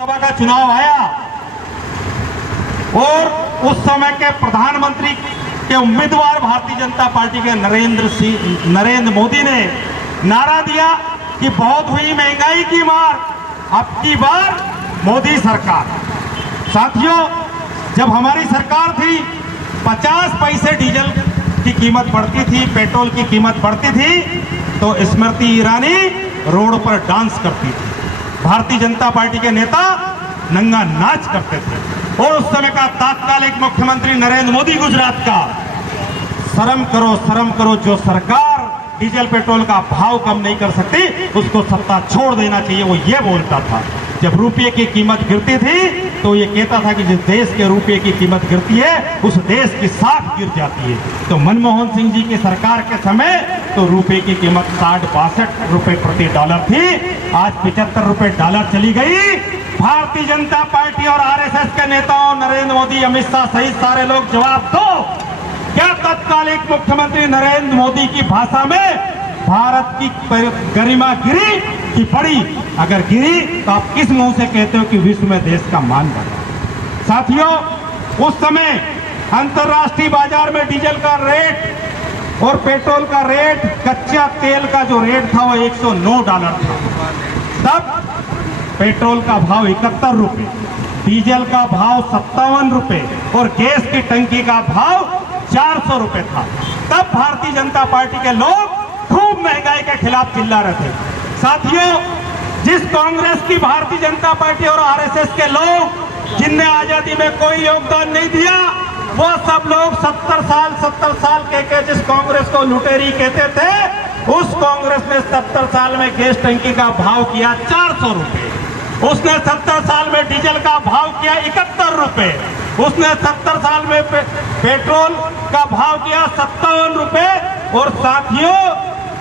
सभा का चुनाव आया और उस समय के प्रधानमंत्री के उम्मीदवार भारतीय जनता पार्टी के नरेंद्र मोदी ने नारा दिया कि बहुत हुई महंगाई की मार, अब की बार मोदी सरकार। साथियों, जब हमारी सरकार थी 50 पैसे डीजल की कीमत बढ़ती थी, पेट्रोल की कीमत बढ़ती थी, तो स्मृति ईरानी रोड पर डांस करती थी। भारतीय जनता पार्टी के नेता नंगा नाच करते थे। और उस समय का तात्कालिक मुख्यमंत्री नरेंद्र मोदी गुजरात का, शर्म करो, जो सरकार डीजल पेट्रोल का भाव कम नहीं कर सकती उसको सत्ता छोड़ देना चाहिए, वो ये बोलता था। जब रुपये की कीमत गिरती थी तो ये कहता था कि जिस देश के रुपये की कीमत गिरती है उस देश की साख गिर जाती है। तो मनमोहन सिंह जी की सरकार के समय तो रुपये की कीमत 60-62 रुपए प्रति डॉलर थी, आज 75 रुपए डॉलर चली गई। भारतीय जनता पार्टी और आरएसएस के नेताओं नरेंद्र मोदी, अमित शाह सहित सारे लोग जवाब दो, क्या तत्कालिक मुख्यमंत्री नरेंद्र मोदी की भाषा में भारत की गरिमा गिरी कि पड़ी? अगर गिरी तो आप किस मुंह से कहते हो कि विश्व में देश का मान बढ़ा? साथियों, उस समय अंतर्राष्ट्रीय बाजार में डीजल का रेट और पेट्रोल का रेट, कच्चा तेल का जो रेट था वो $109 था। तब पेट्रोल का भाव 71 रुपए, डीजल का भाव 57 रुपए और गैस की टंकी का भाव 400 रुपए था। तब भारतीय जनता पार्टी के लोग खूब महंगाई के खिलाफ चिल्ला रहे थे। साथियों, जिस कांग्रेस की भारतीय जनता पार्टी और आरएसएस के लोग जिनने आजादी में कोई योगदान नहीं दिया, वो सब लोग 70 साल के जिस कांग्रेस को लुटेरी कहते थे, उस कांग्रेस ने 70 साल में गैस टंकी का भाव किया 400 रुपए, उसने 70 साल में डीजल का भाव किया 71 रुपए, उसने 70 साल में पेट्रोल का भाव किया 57 रुपए। और साथियों,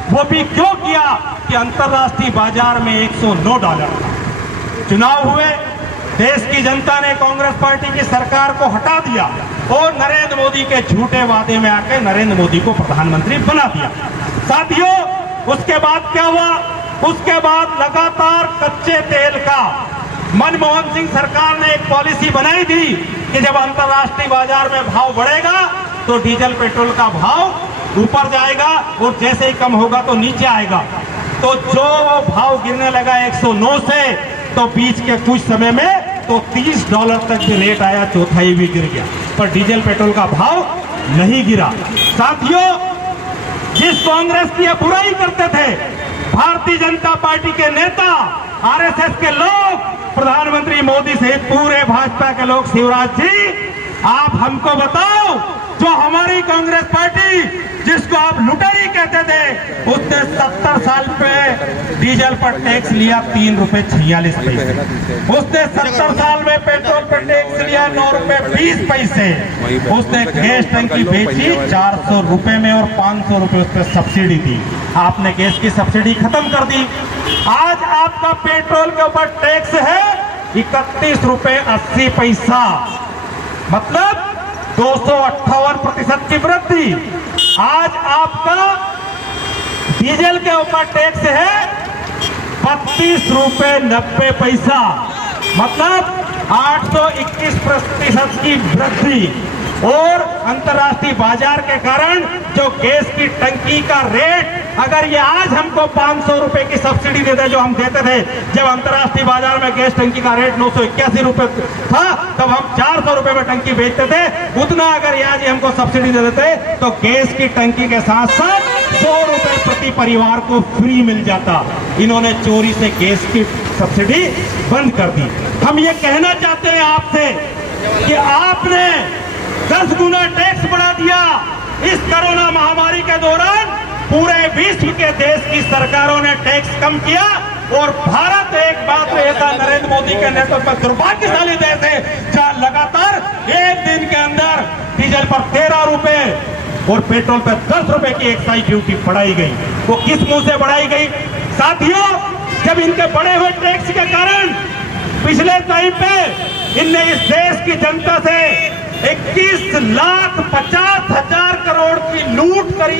वो भी क्यों किया कि अंतर्राष्ट्रीय बाजार में $109 था। चुनाव हुए, देश की जनता ने कांग्रेस पार्टी की सरकार को हटा दिया और नरेंद्र मोदी के झूठे वादे में आके नरेंद्र मोदी को प्रधानमंत्री बना दिया। साथियों, उसके बाद क्या हुआ? उसके बाद लगातार कच्चे तेल का मनमोहन सिंह सरकार ने एक पॉलिसी बनाई थी कि जब अंतर्राष्ट्रीय बाजार में भाव बढ़ेगा तो डीजल पेट्रोल का भाव ऊपर जाएगा और जैसे ही कम होगा तो नीचे आएगा। तो जो भाव गिरने लगा 109 से, तो बीच के कुछ समय में तो $30 तक भी रेट आया, चौथाई भी गिर गया, पर डीजल पेट्रोल का भाव नहीं गिरा। साथियों, जिस कांग्रेस की बुराई करते थे भारतीय जनता पार्टी के नेता, आरएसएस के लोग, प्रधानमंत्री मोदी सहित पूरे भाजपा के लोग, शिवराज जी आप हमको बताओ, जो हमारी कांग्रेस पार्टी जिसको आप लुटेरी कहते थे, उसने 70 साल पे डीजल पर टैक्स लिया ₹3.46, उसने 70 साल में पेट्रोल पर टैक्स लिया ₹9.20, उसने गैस टंकी बेची 400 रुपए में और 500 रुपए उस पर सब्सिडी दी। आपने गैस की सब्सिडी खत्म कर दी। आज आपका पेट्रोल के ऊपर टैक्स है ₹31.80, मतलब 258% की वृद्धि। आज आपका डीजल के ऊपर टैक्स है ₹32.90, मतलब 821% की वृद्धि। और अंतर्राष्ट्रीय बाजार के कारण जो गैस की टंकी का रेट, अगर ये आज हमको 500 रुपए की सब्सिडी देते जो हम देते थे, जब अंतर्राष्ट्रीय बाजार में गैस टंकी का रेट 981 रुपए था, तब हम 400 रुपए में टंकी बेचते थे, उतना अगर आज हमको सब्सिडी दे देते तो गैस की टंकी के साथ साथ 100 रुपए प्रति परिवार को फ्री मिल जाता। इन्होंने चोरी से गैस की सब्सिडी बंद कर दी। हम ये कहना चाहते हैं आपसे कि आपने 10 गुना टैक्स बढ़ा दिया। इस कोरोना महामारी के दौरान पूरे विश्व के देश की सरकारों ने टैक्स कम किया और भारत एकमात्र ऐसा नरेंद्र मोदी के नेतृत्व में दुर्भाग्यशाली देश है जहां लगातार एक दिन के अंदर डीजल पर 13 रुपए और पेट्रोल पर 10 रुपए की एक्साइज ड्यूटी बढ़ाई गई। वो किस मुंह से बढ़ाई गई? साथियों, जब इनके बढ़े हुए टैक्स के कारण पिछले टाइम पे इनने इस देश की जनता से 21,50,000 करोड़ की लूट करी